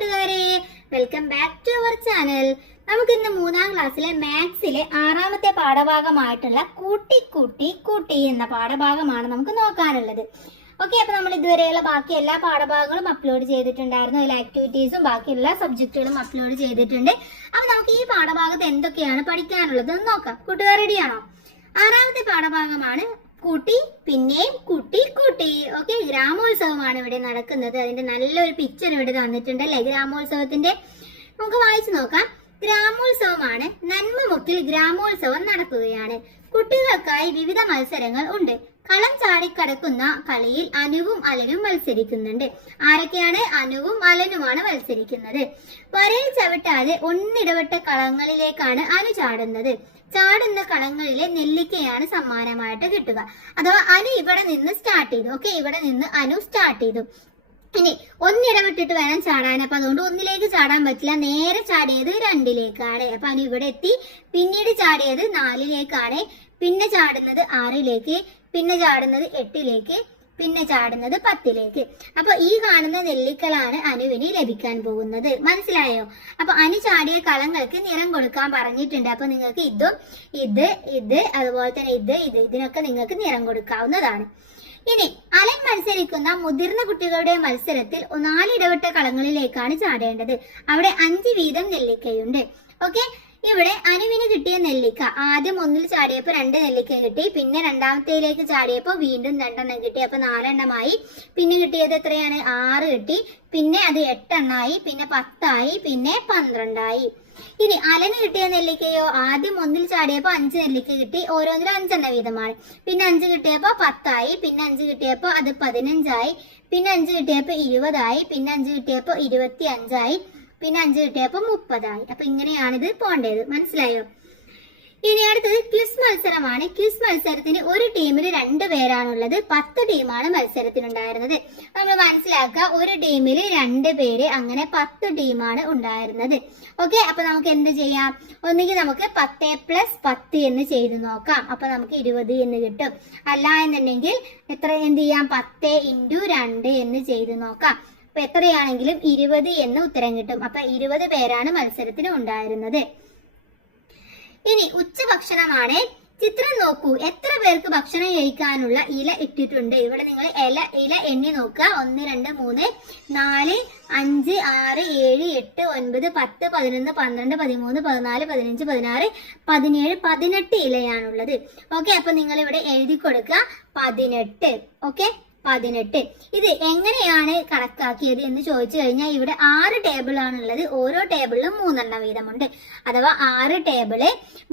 കൂട്ടുകാരെ welcome back to our channel നമുക്ക് ഇന്ന് മൂന്നാം ക്ലാസ്സിലെ മാത്സിലെ ആറാമത്തെ പാഠഭാഗമായിട്ടുള്ള കൂട്ടി കൂട്ടി കൂട്ടി എന്ന പാഠഭാഗമാണ് നമുക്ക് നോക്കാനുള്ളത്. ഓക്കെ അപ്പൊ നമ്മൾ ഇതുവരെയുള്ള ബാക്കി എല്ലാ പാഠഭാഗങ്ങളും അപ്ലോഡ് ചെയ്തിട്ടുണ്ടായിരുന്നു. അതിലെ ആക്ടിവിറ്റീസും ബാക്കി എല്ലാ സബ്ജക്റ്റുകളും അപ്ലോഡ് ചെയ്തിട്ടുണ്ട്. അപ്പൊ നമുക്ക് ഈ പാഠഭാഗത്ത് എന്തൊക്കെയാണ് പഠിക്കാനുള്ളത് നോക്കാം. കൂട്ടുകാർ റെഡിയാണോ ആറാമത്തെ പാഠഭാഗമാണ് കൂട്ടി പിന്നെയും കൂട്ടി കൂട്ടി. ഓക്കെ ഗ്രാമോത്സവമാണ് ഇവിടെ നടക്കുന്നത്. അതിന്റെ നല്ലൊരു പിക്ചർ ഇവിടെ തന്നിട്ടുണ്ട് അല്ലെ? ഗ്രാമോത്സവത്തിന്റെ നമുക്ക് വായിച്ചു നോക്കാം. ഗ്രാമോത്സവമാണ് നന്മമുക്കിൽ ഗ്രാമോത്സവം നടക്കുകയാണ്. കുട്ടികൾക്കായി വിവിധ മത്സരങ്ങൾ ഉണ്ട്. കളം ചാടിക്കടക്കുന്ന കളിയിൽ അനുവും അലനും മത്സരിക്കുന്നുണ്ട്. ആരൊക്കെയാണ് അനുവും അലനുമാണ് മത്സരിക്കുന്നത്? വരയിൽ ചവിട്ടാതെ ഒന്നിടവിട്ട കളങ്ങളിലേക്കാണ് അനു ചാടുന്നത്. ചാടുന്ന കളങ്ങളിലെ നെല്ലിക്കയാണ് സമ്മാനമായിട്ട് കിട്ടുക. അഥവാ അനു ഇവിടെ നിന്ന് സ്റ്റാർട്ട് ചെയ്തു. ഓക്കെ ഇവിടെ നിന്ന് അനു സ്റ്റാർട്ട് ചെയ്തു. ഇനി ഒന്നിടവിട്ടിട്ട് വേണം ചാടാൻ. അപ്പൊ അതുകൊണ്ട് ഒന്നിലേക്ക് ചാടാൻ പറ്റില്ല. നേരെ ചാടിയത് രണ്ടിലേക്കാണ്. അപ്പൊ അനു ഇവിടെ എത്തി. പിന്നീട് ചാടിയത് നാലിലേക്കാണ്. പിന്നെ ചാടുന്നത് ആറിലേക്ക്. പിന്നെ ചാടുന്നത് എട്ടിലേക്ക് പിന്നെ ചാടുന്നത് പത്തിലേക്ക്. അപ്പൊ ഈ കാണുന്ന നെല്ലിക്കളാണ് അനുവിന് ലഭിക്കാൻ പോകുന്നത്. മനസ്സിലായോ? അപ്പൊ അനു ചാടിയ കളങ്ങൾക്ക് നിറം കൊടുക്കാൻ പറഞ്ഞിട്ടുണ്ട്. അപ്പൊ നിങ്ങൾക്ക് ഇതും ഇത് ഇത് അതുപോലെ തന്നെ ഇത് ഇത് ഇതിനൊക്കെ നിങ്ങൾക്ക് നിറം കൊടുക്കാവുന്നതാണ്. ഇനി അലൻ മത്സരിക്കുന്ന മുതിർന്ന കുട്ടികളുടെ മത്സരത്തിൽ നാലിടവിട്ട കളങ്ങളിലേക്കാണ് ചാടേണ്ടത്. അവിടെ അഞ്ച് വീതം നെല്ലിക്കയുണ്ട്. ഓക്കെ? ഇവിടെ അനുവിന് കിട്ടിയ നെല്ലിക്ക. ആദ്യം ഒന്നിൽ ചാടിയപ്പോൾ രണ്ട് നെല്ലിക്ക കിട്ടി. പിന്നെ രണ്ടാമത്തേലേക്ക് ചാടിയപ്പോൾ വീണ്ടും രണ്ടെണ്ണം കിട്ടി. അപ്പോൾ നാലെണ്ണമായി. പിന്നെ കിട്ടിയത് എത്രയാണ്? ആറ് കിട്ടി. പിന്നെ അത് എട്ടെണ്ണമായി പിന്നെ പത്തായി. പിന്നെ പന്ത്രണ്ടായി. ഇനി അലന് കിട്ടിയ നെല്ലിക്കയോ? ആദ്യം ഒന്നിൽ ചാടിയപ്പോൾ അഞ്ച് നെല്ലിക്ക കിട്ടി. ഓരോന്നിലും അഞ്ചെണ്ണ വീതമാണ്. പിന്നെ അഞ്ച് കിട്ടിയപ്പോൾ പത്തായി. പിന്നെ അഞ്ച് കിട്ടിയപ്പോൾ അത് പതിനഞ്ചായി. പിന്നെ അഞ്ച് കിട്ടിയപ്പോൾ ഇരുപതായി. പിന്നെ അഞ്ച് കിട്ടിയപ്പോൾ ഇരുപത്തി അഞ്ചായി പിന്നെ അഞ്ച് കിട്ടിയപ്പോൾ മുപ്പതായി. അപ്പൊ ഇങ്ങനെയാണിത് പോണ്ടത്. മനസ്സിലായോ? ഇനി അടുത്തത് ക്വിസ് മത്സരമാണ്. ക്വിസ് മത്സരത്തിന് ഒരു ടീമിൽ രണ്ട് പേരാണുള്ളത്. പത്ത് ടീമാണ് മത്സരത്തിനുണ്ടായിരുന്നത്. നമ്മൾ മനസ്സിലാക്കുക ഒരു ടീമിൽ രണ്ട് പേര് അങ്ങനെ പത്ത് ടീമാണ് ഉണ്ടായിരുന്നത്. ഓക്കെ? അപ്പൊ നമുക്ക് എന്ത് ചെയ്യാം? ഒന്നുകിൽ നമുക്ക് പത്ത് പ്ലസ് പത്ത് എന്ന് ചെയ്തു നോക്കാം. അപ്പൊ നമുക്ക് ഇരുപത് എന്ന് കിട്ടും. അല്ല എന്നുണ്ടെങ്കിൽ എത്ര എന്ത് ചെയ്യാം? പത്ത് ഇന്റു രണ്ട് എന്ന് ചെയ്തു നോക്കാം. അപ്പൊ എത്രയാണെങ്കിലും ഇരുപത് എന്ന് ഉത്തരം കിട്ടും. അപ്പൊ ഇരുപത് പേരാണ് മത്സരത്തിന് ഉണ്ടായിരുന്നത്. ഇനി ഉച്ചഭക്ഷണമാണ്. ചിത്രം നോക്കൂ. എത്ര പേർക്ക് ഭക്ഷണം കഴിക്കാനുള്ള ഇല ഇട്ടിട്ടുണ്ട്? ഇവിടെ നിങ്ങൾ ഇല ഇല എണ്ണി നോക്കുക. ഒന്ന് രണ്ട് മൂന്ന് നാല് അഞ്ച് ആറ് ഏഴ് എട്ട് ഒൻപത് പത്ത് പതിനൊന്ന് പന്ത്രണ്ട് പതിമൂന്ന് പതിനാല് പതിനഞ്ച് പതിനാറ് പതിനേഴ് പതിനെട്ട് ഇലയാണുള്ളത്. ഓക്കെ അപ്പൊ നിങ്ങൾ ഇവിടെ എഴുതി കൊടുക്കുക. പതിനെട്ട്. ഓക്കെ? പതിനെട്ട്. ഇത് എങ്ങനെയാണ് കണക്കാക്കിയത് എന്ന് ചോദിച്ചു കഴിഞ്ഞാൽ ഇവിടെ ആറ് ടേബിൾ ആണുള്ളത്. ഓരോ ടേബിളിലും മൂന്നെണ്ണം വീതമുണ്ട്. അഥവാ ആറ് ടേബിൾ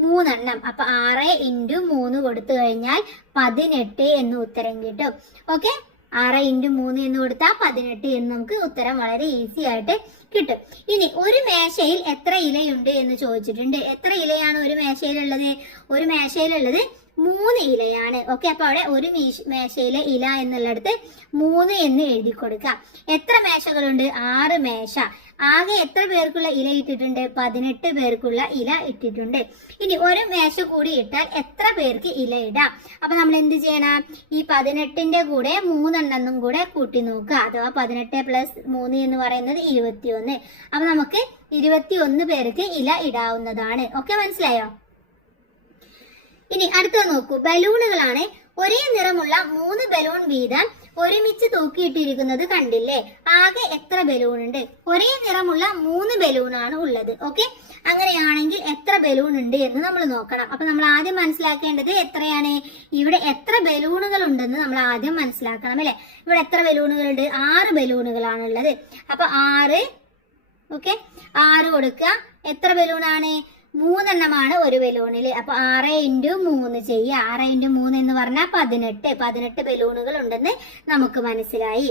മൂന്നെണ്ണം. അപ്പൊ ആറ് ഇന്റു മൂന്ന് കൊടുത്തു കഴിഞ്ഞാൽ പതിനെട്ട് എന്ന് ഉത്തരം കിട്ടും. ഓക്കെ ആറ് ഇന്റു മൂന്ന് എന്ന് കൊടുത്താൽ പതിനെട്ട് എന്ന് നമുക്ക് ഉത്തരം വളരെ ഈസി ആയിട്ട് കിട്ടും. ഇനി ഒരു മേശയിൽ എത്ര ഇലയുണ്ട് എന്ന് ചോദിച്ചിട്ടുണ്ട്. എത്ര ഇലയാണ് ഒരു മേശയിലുള്ളത്? ഒരു മേശയിലുള്ളത് മൂന്ന് ഇലയാണ്. ഓക്കെ അപ്പൊ അവിടെ ഒരു മീശ- മേശയിലെ ഇല എന്നുള്ളിടത്ത് മൂന്ന് എന്ന് എഴുതി കൊടുക്കാം. എത്ര മേശകളുണ്ട്? ആറ് മേശ. ആകെ എത്ര പേർക്കുള്ള ഇല ഇട്ടിട്ടുണ്ട്? പതിനെട്ട് പേർക്കുള്ള ഇല ഇട്ടിട്ടുണ്ട്. ഇനി ഒരു മേശ കൂടി ഇട്ടാൽ എത്ര പേർക്ക് ഇല ഇടാം? അപ്പൊ നമ്മൾ എന്ത് ചെയ്യണം? ഈ പതിനെട്ടിന്റെ കൂടെ മൂന്നെണ്ണെന്നും കൂടെ കൂട്ടി നോക്കുക. അഥവാ പതിനെട്ട് പ്ലസ് മൂന്ന് എന്ന് പറയുന്നത് ഇരുപത്തിയൊന്ന്. അപ്പൊ നമുക്ക് ഇരുപത്തിയൊന്ന് പേർക്ക് ഇല ഇടാവുന്നതാണ്. ഓക്കെ മനസ്സിലായോ? ഇനി അടുത്തത് നോക്കൂ. ബലൂണുകളാണ് ഒരേ നിറമുള്ള മൂന്ന് ബലൂൺ വീതം ഒരുമിച്ച് തൂക്കിയിട്ടിരിക്കുന്നത് കണ്ടില്ലേ? ആകെ എത്ര ബലൂൺ ഉണ്ട് ഒരേ നിറമുള്ള മൂന്ന് ബലൂണാണ് ഉള്ളത്. ഓക്കെ? അങ്ങനെയാണെങ്കിൽ എത്ര ബലൂൺ ഉണ്ട് എന്ന് നമ്മൾ നോക്കണം. അപ്പൊ നമ്മൾ ആദ്യം മനസ്സിലാക്കേണ്ടത് എത്രയാണ്? ഇവിടെ എത്ര ബലൂണുകൾ ഉണ്ടെന്ന് നമ്മൾ ആദ്യം മനസ്സിലാക്കണം അല്ലെ? ഇവിടെ എത്ര ബലൂണുകൾ ഉണ്ട് ആറ് ബലൂണുകളാണ് ഉള്ളത് അപ്പൊ ആറ് ഓക്കെ? ആറ് കൊടുക്കുക. എത്ര ബലൂണാണ്? മൂന്നെണ്ണമാണ് ഒരു ബലൂണിൽ അപ്പൊ ആറ് ഇന്റു മൂന്ന് ചെയ്യുക ആറ് ഇന്റു മൂന്ന് എന്ന് പറഞ്ഞാൽ പതിനെട്ട്. പതിനെട്ട് ബലൂണുകൾ ഉണ്ടെന്ന് നമുക്ക് മനസ്സിലായി.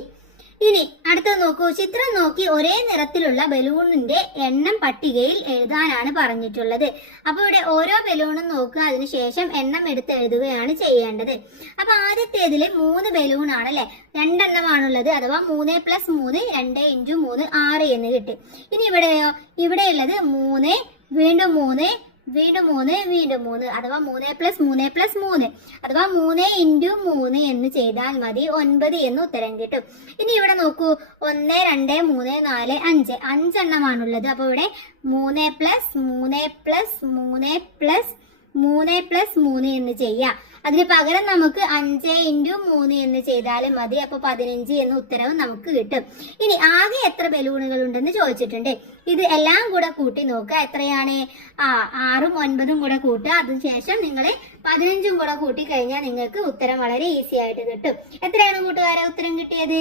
ഇനി അടുത്ത നോക്കൂ. ചിത്രം നോക്കി ഒരേ നിറത്തിലുള്ള ബലൂണിന്റെ എണ്ണം പട്ടികയിൽ എഴുതാനാണ് പറഞ്ഞിട്ടുള്ളത്. അപ്പൊ ഇവിടെ ഓരോ ബലൂണും നോക്കുക. അതിനുശേഷം എണ്ണം എടുത്ത് എഴുതുകയാണ് ചെയ്യേണ്ടത്. അപ്പൊ ആദ്യത്തേതിൽ മൂന്ന് ബലൂൺ ആണല്ലേ രണ്ടെണ്ണമാണുള്ളത്. അഥവാ മൂന്ന് പ്ലസ് മൂന്ന് രണ്ട് ഇന്റു മൂന്ന് ആറ് എന്ന് കിട്ടി. ഇനി ഇവിടെയോ? ഇവിടെയുള്ളത് മൂന്ന് വീണ്ടും മൂന്ന് വീണ്ടും മൂന്ന് വീണ്ടും മൂന്ന്. അഥവാ മൂന്ന് പ്ലസ് മൂന്ന് പ്ലസ് മൂന്ന്. അഥവാ മൂന്ന് ഇന്റു മൂന്ന് എന്ന് ചെയ്താൽ മതി. ഒൻപത് എന്ന് ഉത്തരം കിട്ടും. ഇനി ഇവിടെ നോക്കൂ. ഒന്ന് രണ്ട് മൂന്ന് നാല് അഞ്ച്. അഞ്ചെണ്ണമാണുള്ളത്. അപ്പോൾ ഇവിടെ മൂന്ന് പ്ലസ് മൂന്ന് പ്ലസ് മൂന്ന് പ്ലസ് മൂന്ന് പ്ലസ് മൂന്ന് എന്ന് ചെയ്യാം. അതിന് പകരം നമുക്ക് അഞ്ച് ഇന്റു മൂന്ന് എന്ന് ചെയ്താലും മതി. അപ്പൊ പതിനഞ്ച് എന്ന ഉത്തരവ് നമുക്ക് കിട്ടും. ഇനി ആകെ എത്ര ബലൂണുകൾ ഉണ്ടെന്ന് ചോദിച്ചിട്ടുണ്ട്. ഇത് എല്ലാം കൂടെ കൂട്ടി നോക്കുക. എത്രയാണ്? ആ ആറും ഒൻപതും കൂടെ കൂട്ടുക. അതിനുശേഷം നിങ്ങൾ പതിനഞ്ചും കൂടെ കൂട്ടി കഴിഞ്ഞാൽ നിങ്ങൾക്ക് ഉത്തരം വളരെ ഈസി ആയിട്ട് കിട്ടും. എത്രയാണ് കൂട്ടുകാരെ ഉത്തരം കിട്ടിയത്?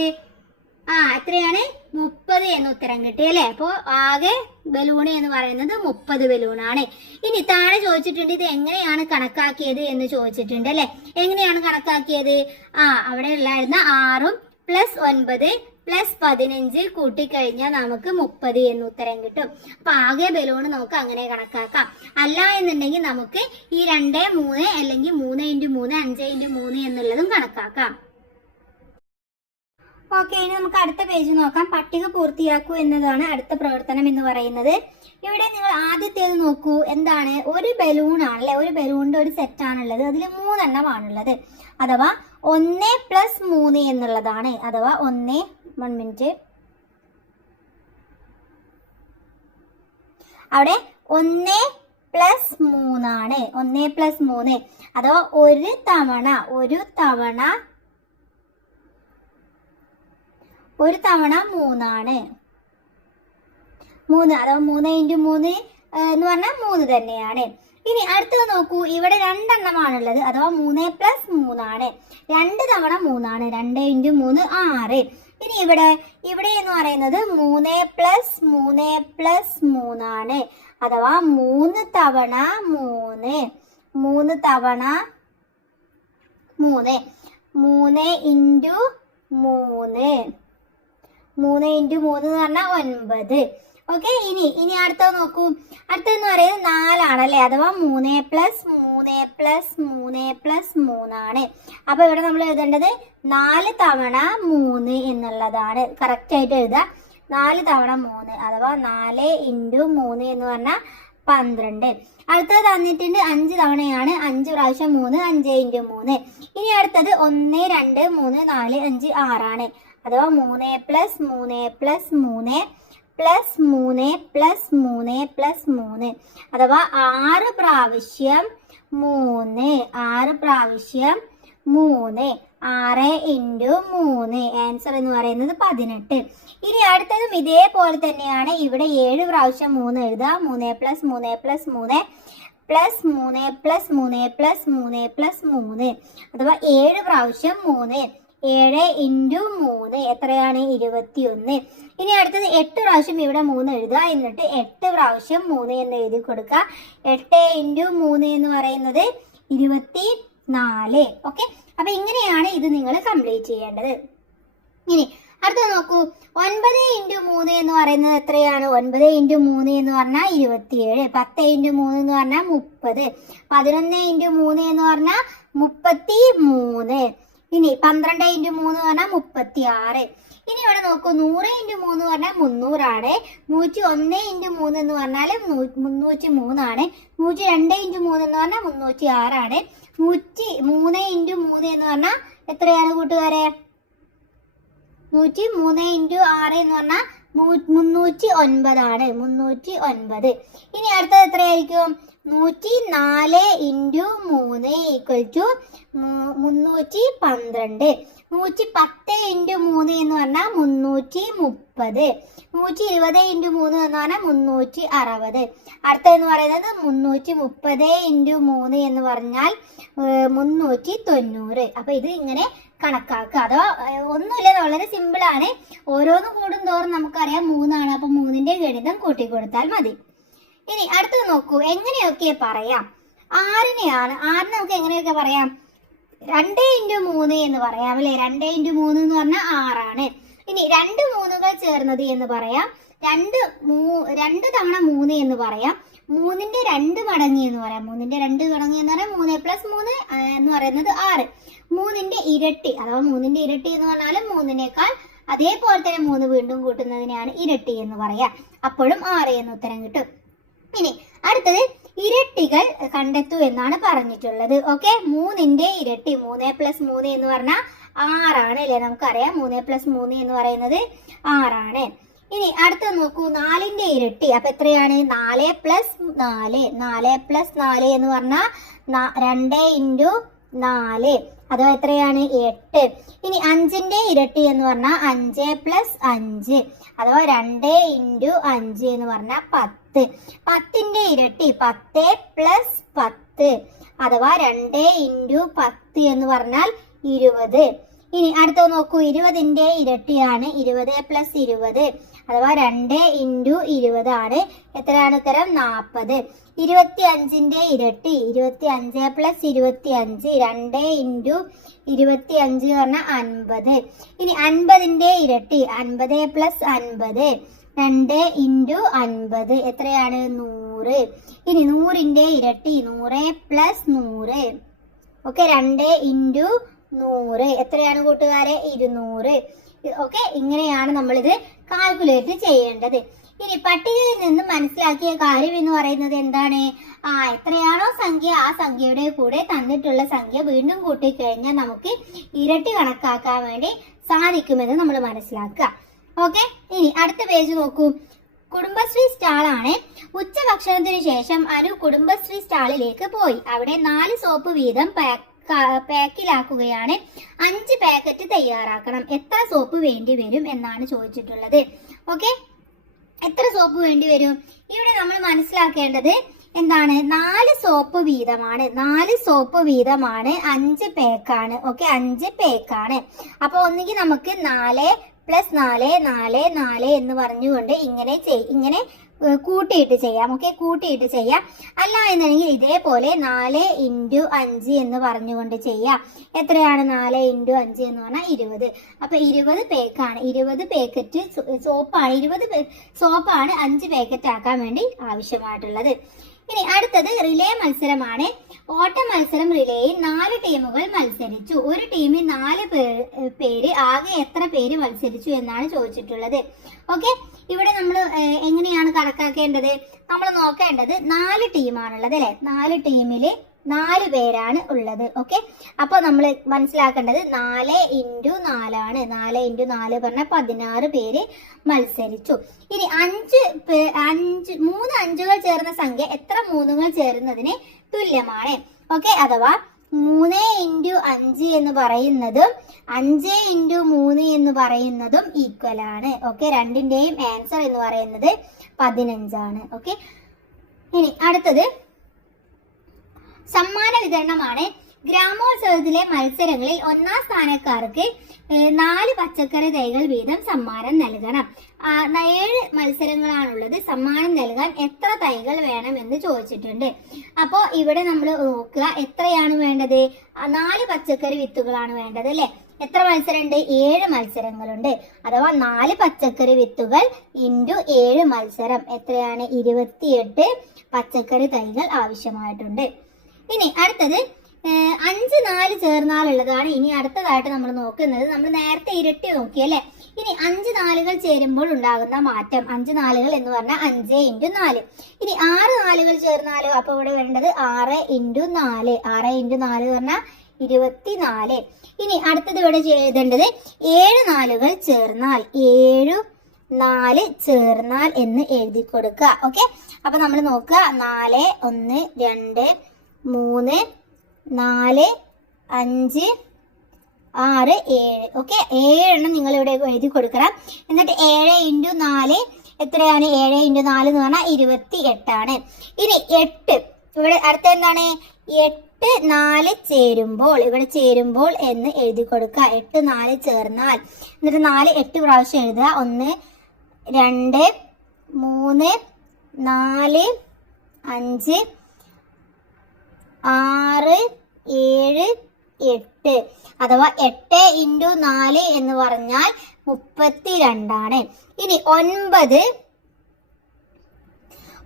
ആ എത്രയാണ്? മുപ്പത് എന്ന് ഉത്തരം കിട്ടി അല്ലേ? അപ്പോ ആകെ ബലൂൺ എന്ന് പറയുന്നത് മുപ്പത് ബലൂണാണ്. ഇനി താഴെ ചോദിച്ചിട്ടുണ്ട് ഇത് എങ്ങനെയാണ് കണക്കാക്കിയത് എന്ന് ചോദിച്ചിട്ടുണ്ട് അല്ലെ? എങ്ങനെയാണ് കണക്കാക്കിയത്? ആ അവിടെ ഉള്ളായിരുന്ന ആറും പ്ലസ് ഒൻപത് പ്ലസ് പതിനഞ്ച് കൂട്ടിക്കഴിഞ്ഞാൽ നമുക്ക് മുപ്പത് എന്ന് ഉത്തരം കിട്ടും. അപ്പൊ ആകെ ബലൂൺ നമുക്ക് അങ്ങനെ കണക്കാക്കാം. അല്ല എന്നുണ്ടെങ്കിൽ നമുക്ക് ഈ രണ്ട് മൂന്ന് അല്ലെങ്കിൽ മൂന്ന് ഇന്റു മൂന്ന് അഞ്ച് ഇന്റു മൂന്ന് എന്നുള്ളതും കണക്കാക്കാം. ഓക്കെ ഇനി നമുക്ക് അടുത്ത പേജ് നോക്കാം. പട്ടിക പൂർത്തിയാക്കൂ എന്നതാണ് അടുത്ത പ്രവർത്തനം എന്ന് പറയുന്നത്. ഇവിടെ നിങ്ങൾ ആദ്യത്തേത് നോക്കൂ. എന്താണ്? ഒരു ബലൂൺ ആണല്ലേ? ഒരു ബലൂണിന്റെ ഒരു സെറ്റ് ആണുള്ളത്. അതിൽ മൂന്നെണ്ണമാണുള്ളത് അഥവാ ഒന്ന് പ്ലസ് മൂന്ന് എന്നുള്ളതാണ്. അഥവാ ഒന്ന് വൺ മിനിറ്റ് അവിടെ ഒന്ന് പ്ലസ് മൂന്നാണ്. ഒന്ന് പ്ലസ് മൂന്ന്. അഥവാ ഒരു തവണ ഒരു തവണ ഒരു തവണ മൂന്നാണ്. മൂന്ന് അഥവാ മൂന്ന് ഇന്റു മൂന്ന് എന്ന് പറഞ്ഞാൽ മൂന്ന് തന്നെയാണ്. ഇനി അടുത്തത് നോക്കൂ. ഇവിടെ രണ്ടെണ്ണമാണുള്ളത്. അഥവാ മൂന്ന് പ്ലസ് മൂന്നാണ്. രണ്ട് തവണ മൂന്നാണ്. രണ്ട് ഇന്റു മൂന്ന് ആറ്. ഇനി ഇവിടെ ഇവിടെ എന്ന് പറയുന്നത് മൂന്ന് പ്ലസ് മൂന്ന് പ്ലസ് മൂന്നാണ്. അഥവാ മൂന്ന് തവണ മൂന്ന്. മൂന്ന് തവണ മൂന്ന്. മൂന്ന് ഇന്റു മൂന്ന്. മൂന്ന് ഇന്റു മൂന്ന് എന്ന് പറഞ്ഞാൽ ഒൻപത്. ഓക്കെ ഇനി ഇനി അടുത്തത് നോക്കൂ. അടുത്തതെന്ന് പറയുന്നത് നാലാണല്ലേ അഥവാ മൂന്ന് പ്ലസ് മൂന്ന് പ്ലസ് മൂന്ന് പ്ലസ് മൂന്നാണ്. അപ്പൊ ഇവിടെ നമ്മൾ എഴുതേണ്ടത് നാല് തവണ മൂന്ന് എന്നുള്ളതാണ്. കറക്റ്റ് ആയിട്ട് എഴുതുക. നാല് തവണ മൂന്ന് അഥവാ നാല് ഇന്റു മൂന്ന് എന്ന് പറഞ്ഞാൽ പന്ത്രണ്ട്. അടുത്തത് തന്നിട്ടുണ്ട് അഞ്ച് തവണയാണ്. അഞ്ച് പ്രാവശ്യം മൂന്ന് അഞ്ച് ഇന്റു മൂന്ന്. ഇനി അടുത്തത് ഒന്ന് രണ്ട് മൂന്ന് നാല് അഞ്ച് ആറാണ്. അഥവാ മൂന്ന് പ്ലസ് മൂന്ന് പ്ലസ് മൂന്ന് പ്ലസ് മൂന്ന് പ്ലസ് മൂന്ന് പ്ലസ് മൂന്ന് അഥവാ ആറ് പ്രാവശ്യം മൂന്ന് ആറ് പ്രാവശ്യം മൂന്ന് ആറ് ഇന്റു മൂന്ന് ആൻസർ എന്ന് പറയുന്നത് പതിനെട്ട് ഇനി അടുത്തതും ഇതേപോലെ തന്നെയാണ് ഇവിടെ ഏഴ് പ്രാവശ്യം മൂന്ന് എഴുതുക മൂന്ന് പ്ലസ് മൂന്ന് പ്ലസ് മൂന്ന് പ്ലസ് മൂന്ന് പ്ലസ് മൂന്ന് പ്ലസ് മൂന്ന് പ്ലസ് മൂന്ന് അഥവാ ഏഴ് പ്രാവശ്യം മൂന്ന് ഏഴ് ഇന്റു മൂന്ന് എത്രയാണ്? ഇരുപത്തി ഒന്ന് ഇനി അടുത്തത് എട്ട് പ്രാവശ്യം ഇവിടെ മൂന്ന് എഴുതുക. എന്നിട്ട് എട്ട് പ്രാവശ്യം മൂന്ന് എന്ന് എഴുതി കൊടുക്കുക. എട്ട് ഇന്റു മൂന്ന് എന്ന് പറയുന്നത് ഇരുപത്തി നാല് ഓക്കെ? അപ്പൊ ഇങ്ങനെയാണ് ഇത് നിങ്ങൾ കംപ്ലീറ്റ് ചെയ്യേണ്ടത്. ഇനി അടുത്ത നോക്കൂ. ഒൻപത് ഇന്റു മൂന്ന് എന്ന് പറയുന്നത് എത്രയാണ്? ഒൻപത് ഇന്റു മൂന്ന് എന്ന് പറഞ്ഞാൽ ഇരുപത്തിയേഴ്. പത്ത് ഇന്റു മൂന്ന് എന്ന് പറഞ്ഞാൽ മുപ്പത്. പതിനൊന്ന് ഇന്റു മൂന്ന് എന്ന് പറഞ്ഞാൽ മുപ്പത്തി മൂന്ന് ഇനി പന്ത്രണ്ട് ഇന്റു മൂന്ന് പറഞ്ഞാൽ മുപ്പത്തി ആറ് ഇനി ഇവിടെ നോക്കൂ നൂറ് ഇന്റു മൂന്ന് പറഞ്ഞാൽ മുന്നൂറാണ്. നൂറ്റി ഒന്ന് ഇന്റു മൂന്ന് എന്ന് പറഞ്ഞാൽ മുന്നൂറ്റി മൂന്നാണ്. നൂറ്റി രണ്ട് ഇന്റു മൂന്ന് എന്ന് പറഞ്ഞാൽ മുന്നൂറ്റി ആറാണ്. നൂറ്റി മൂന്ന് ഇന്റു മൂന്ന് എന്ന് പറഞ്ഞാൽ എത്രയാണ് കൂട്ടുകാരെ? നൂറ്റി മൂന്ന് ഇന്റു ആറ് എന്ന് പറഞ്ഞാൽ മുന്നൂറ്റി ഒൻപതാണ്. മുന്നൂറ്റി ഒൻപത്. ഇനി അടുത്തത് എത്രയായിരിക്കും? നൂറ്റി നാല് ഇന്റു മൂന്ന് ഈക്വൽ ടു മുന്നൂറ്റി പന്ത്രണ്ട്. നൂറ്റി പത്ത് ഇന്റു മൂന്ന് എന്ന് പറഞ്ഞാൽ മുന്നൂറ്റി മുപ്പത്. നൂറ്റി ഇരുപത് ഇന്റു മൂന്ന് എന്ന് പറഞ്ഞാൽ മുന്നൂറ്റി അറുപത്. അടുത്തതെന്ന് പറയുന്നത് മുന്നൂറ്റി മുപ്പത് ഇന്റു മൂന്ന് എന്ന് പറഞ്ഞാൽ മുന്നൂറ്റി തൊണ്ണൂറ്. അപ്പൊ ഇത് ഇങ്ങനെ കണക്കാക്കുക. അതോ ഒന്നുമില്ല വളരെ സിമ്പിളാണ്. ഓരോന്ന് കൂടും തോറും നമുക്കറിയാം മൂന്നാണ്. അപ്പൊ മൂന്നിന്റെ ഗണിതം കൂട്ടിക്കൊടുത്താൽ മതി. ഇനി അടുത്തത് നോക്കൂ. എങ്ങനെയൊക്കെ പറയാം? ആറിനെയാണ് ആറിനെ നമുക്ക് എങ്ങനെയൊക്കെ പറയാം? രണ്ട് ഇന്റു മൂന്ന് എന്ന് പറയാം അല്ലെ? രണ്ട് ഇന്റു മൂന്ന് എന്ന് പറഞ്ഞാൽ ആറാണ്. ഇനി രണ്ട് മൂന്നുകൾ ചേർന്നത് എന്ന് പറയാം. രണ്ട് മൂ രണ്ട് തവണ മൂന്ന് എന്ന് പറയാം. മൂന്നിന്റെ രണ്ട് മടങ്ങി എന്ന് പറയാം. മൂന്നിന്റെ രണ്ട് മടങ്ങി എന്ന് പറയാം മൂന്ന് പ്ലസ് മൂന്ന് എന്ന് പറയുന്നത് ആറ്. മൂന്നിന്റെ ഇരട്ടി അഥവാ മൂന്നിന്റെ ഇരട്ടി എന്ന് പറഞ്ഞാൽ മൂന്നിനേക്കാൾ അതേപോലെ തന്നെ മൂന്ന് വീണ്ടും കൂട്ടുന്നതിനെയാണ് ഇരട്ടി എന്ന് പറയാം. അപ്പോഴും ആറ് എന്ന് ഉത്തരം കിട്ടും. ഇനി അടുത്തത് ഇരട്ടികൾ കണ്ടെത്തൂ എന്നാണ് പറഞ്ഞിട്ടുള്ളത്. ഓക്കെ മൂന്നിന്റെ ഇരട്ടി മൂന്ന് പ്ലസ് മൂന്ന് എന്ന് പറഞ്ഞാൽ ആറാണ് അല്ലെ? നമുക്കറിയാം. മൂന്ന് പ്ലസ് മൂന്ന് എന്ന് പറയുന്നത് ആറാണ്. ഇനി അടുത്ത നോക്കൂ. നാലിന്റെ ഇരട്ടി. അപ്പൊ എത്രയാണ്? നാല് പ്ലസ് നാല്. നാല് പ്ലസ് നാല് എന്ന് പറഞ്ഞാൽ രണ്ട് ഇന്റു നാല്. അഥവാ എത്രയാണ്? എട്ട്. ഇനി അഞ്ചിന്റെ ഇരട്ടി എന്ന് പറഞ്ഞാൽ അഞ്ച് പ്ലസ് അഞ്ച്. അഥവാ രണ്ട് ഇന്റു അഞ്ച് എന്ന് പറഞ്ഞാൽ പത്ത്. പത്തിന്റെ ഇരട്ടി പത്ത് പ്ലസ് പത്ത്. അഥവാ രണ്ട് ഇന്റു പത്ത് എന്ന് പറഞ്ഞാൽ ഇരുപത്. ഇനി അടുത്ത നോക്കൂ. ഇരുപതിന്റെ ഇരട്ടിയാണ് ഇരുപത് പ്ലസ് ഇരുപത്. അഥവാ രണ്ട് ഇന്റു ആണ്. എത്രയാണ് ഉത്തരം? നാൽപ്പത് ഇരുപത്തി അഞ്ചിന്റെ ഇരട്ടി ഇരുപത്തി അഞ്ച് പ്ലസ് ഇരുപത്തി അഞ്ച് രണ്ട് ഇന്റു ഇരുപത്തി അഞ്ച് എന്ന് പറഞ്ഞാൽ അൻപത്. ഇനി അൻപതിന്റെ ഇരട്ടി അൻപത് പ്ലസ് അൻപത് രണ്ട് ഇന്റു അൻപത്. എത്രയാണ്? നൂറ്. ഇനി നൂറിന്റെ ഇരട്ടി നൂറ് പ്ലസ് നൂറ്. ഓക്കെ രണ്ട് ഇന്റു നൂറ്. എത്രയാണ് കൂട്ടുകാരെ? ഇരുന്നൂറ്. ഓക്കെ ഇങ്ങനെയാണ് നമ്മളിത് കാൽക്കുലേറ്റ് ചെയ്യേണ്ടത്. ഇനി പട്ടികയിൽ നിന്ന് മനസ്സിലാക്കിയ കാര്യം എന്ന് പറയുന്നത് എന്താണ്? ആ എത്രയാണോ സംഖ്യ ആ സംഖ്യയുടെ കൂടെ തന്നിട്ടുള്ള സംഖ്യ വീണ്ടും കൂട്ടിക്കഴിഞ്ഞാൽ നമുക്ക് ഇരട്ടി കണക്കാക്കാൻ വേണ്ടി സാധിക്കുമെന്ന് നമ്മൾ മനസ്സിലാക്കുക. ഓക്കെ ഇനി അടുത്ത പേജ് നോക്കൂ. കുടുംബശ്രീ സ്റ്റാളാണ് ഉച്ചഭക്ഷണത്തിന് ശേഷം അരു കുടുംബശ്രീ സ്റ്റാളിലേക്ക് പോയി. അവിടെ നാല് സോപ്പ് വീതം പാക്കിലാക്കുകയാണ്. അഞ്ച് പാക്കറ്റ് തയ്യാറാക്കണം. എത്ര സോപ്പ് വേണ്ടി വരും എന്നാണ് ചോദിച്ചിട്ടുള്ളത്. ഓക്കെ എത്ര സോപ്പ് വേണ്ടി വരും? ഇവിടെ നമ്മൾ മനസ്സിലാക്കേണ്ടത് എന്താണ്? നാല് സോപ്പ് വീതമാണ്. നാല് സോപ്പ് വീതമാണ് അഞ്ച് പേക്കാണ് ഓക്കെ അഞ്ച് പേക്കാണ് അപ്പൊ ഒന്നുകിൽ നമുക്ക് നാല് പ്ലസ് നാല് നാല് നാല് എന്ന് പറഞ്ഞുകൊണ്ട് ഇങ്ങനെ ഇങ്ങനെ കൂട്ടിയിട്ട് ചെയ്യാം. ഓക്കെ കൂട്ടിയിട്ട് ചെയ്യാം. അല്ല എന്നുണ്ടെങ്കിൽ ഇതേപോലെ നാല് ഇന്റു അഞ്ച് എന്ന് പറഞ്ഞുകൊണ്ട് ചെയ്യാം. എത്രയാണ് നാല് ഇന്റു അഞ്ച് എന്ന് പറഞ്ഞാൽ ഇരുപത്. അപ്പൊ ഇരുപത് പേക്കാണ് ഇരുപത് പാക്കറ്റ് സോപ്പാണ് ഇരുപത് സോപ്പാണ് അഞ്ച് പാക്കറ്റ് ആക്കാൻ വേണ്ടി ആവശ്യമായിട്ടുള്ളത്. ഇനി അടുത്തത് റിലേ മത്സരമാണ്. ഓട്ട മത്സരം റിലേയിൽ നാല് ടീമുകൾ മത്സരിച്ചു. ഒരു ടീമിൽ നാല് പേര് ആകെ എത്ര പേര് മത്സരിച്ചു എന്നാണ് ചോദിച്ചിട്ടുള്ളത്. ഓക്കെ ഇവിടെ നമ്മൾ എങ്ങനെയാണ് കണക്കാക്കേണ്ടത്? നമ്മൾ നോക്കേണ്ടത് നാല് ടീമാണുള്ളത് അല്ലെ? നാല് ടീമിൽ നാല് പേരാണ് ഉള്ളത്. ഓക്കെ? അപ്പോൾ നമ്മൾ മനസ്സിലാക്കേണ്ടത് നാല് ഇന്റു നാലാണ്. നാല് ഇന്റു നാല് പറഞ്ഞാൽ പതിനാറ് പേര് മത്സരിച്ചു. ഇനി അഞ്ച് അഞ്ച് മൂന്ന് അഞ്ചുകൾ ചേർന്ന സംഖ്യ എത്ര മൂന്നുകൾ ചേരുന്നതിന് തുല്യമാണ്? ഓക്കെ? അഥവാ മൂന്ന് ഇന്റു അഞ്ച് എന്ന് പറയുന്നതും അഞ്ച് ഇന്റു മൂന്ന് എന്ന് പറയുന്നതും ഈക്വൽ ആണ്. ഓക്കെ രണ്ടിന്റെയും ആൻസർ എന്ന് പറയുന്നത് പതിനഞ്ചാണ്. ഓക്കെ ഇനി അടുത്തത്. സമ്മാന വിതരണമാണ് ഗ്രാമോത്സവത്തിലെ മത്സരങ്ങളിൽ ഒന്നാം സ്ഥാനക്കാർക്ക് നാല് പച്ചക്കറി തൈകൾ വീതം സമ്മാനം നൽകണം. ഏഴ് മത്സരങ്ങളാണുള്ളത്. സമ്മാനം നൽകാൻ എത്ര തൈകൾ വേണമെന്ന് ചോദിച്ചിട്ടുണ്ട്. അപ്പോൾ ഇവിടെ നമ്മൾ നോക്കുക എത്രയാണ് വേണ്ടത്? നാല് പച്ചക്കറി വിത്തുകളാണ് വേണ്ടത് അല്ലേ? എത്ര മത്സരമുണ്ട്? ഏഴ് മത്സരങ്ങളുണ്ട്. അഥവാ നാല് പച്ചക്കറി വിത്തുകൾ ഇന്റു ഏഴ് മത്സരം. എത്രയാണ്? ഇരുപത്തിയെട്ട് പച്ചക്കറി തൈകൾ ആവശ്യമായിട്ടുണ്ട്. ഇനി അടുത്തത് അഞ്ച് നാല് ചേർന്നാലുള്ളതാണ്. ഇനി അടുത്തതായിട്ട് നമ്മൾ നോക്കുന്നത്. നമ്മൾ നേരത്തെ ഇരട്ടി നോക്കി അല്ലെ? ഇനി അഞ്ച് നാലുകൾ ചേരുമ്പോൾ ഉണ്ടാകുന്ന മാറ്റം. അഞ്ച് നാലുകൾ എന്ന് പറഞ്ഞാൽ അഞ്ച് ഇന്റു നാല്. ഇനി ആറ് നാലുകൾ ചേർന്നാലോ? അപ്പൊ ഇവിടെ വേണ്ടത് ആറ് ഇന്റു നാല്. ആറ് ഇന്റു നാല് പറഞ്ഞാൽ ഇരുപത്തിനാല്. ഇനി അടുത്തത് ഇവിടെ എഴുതേണ്ടത് ഏഴ് നാലുകൾ ചേർന്നാൽ ഏഴു നാല് ചേർന്നാൽ എന്ന് എഴുതി കൊടുക്കുക. ഓക്കെ? അപ്പൊ നമ്മൾ നോക്കുക. നാല് ഒന്ന് രണ്ട് മൂന്ന് നാല് അഞ്ച് ആറ് ഏഴ്. ഓക്കെ ഏഴെണ്ണം നിങ്ങൾ ഇവിടെ എഴുതി കൊടുക്കണം. എന്നിട്ട് ഏഴ് ഇന്റു നാല് എത്രയാണ്? ഏഴ് ഇന്റു നാല് എന്ന് പറഞ്ഞാൽ ഇരുപത്തി എട്ടാണ് ഇനി എട്ട്. ഇവിടെ അടുത്ത എന്താണ്? എട്ട് നാല് ചേരുമ്പോൾ ഇവിടെ ചേരുമ്പോൾ എന്ന് എഴുതി കൊടുക്കുക. എട്ട് നാല് ചേർന്നാൽ. എന്നിട്ട് നാല് എട്ട് പ്രാവശ്യം എഴുതുക. ഒന്ന് രണ്ട് മൂന്ന് നാല് അഞ്ച് ആറ് ഏഴ് എട്ട്. അഥവാ എട്ട് ഇന്റു നാല് എന്ന് പറഞ്ഞാൽ മുപ്പത്തി രണ്ടാണ് ഇനി ഒൻപത്.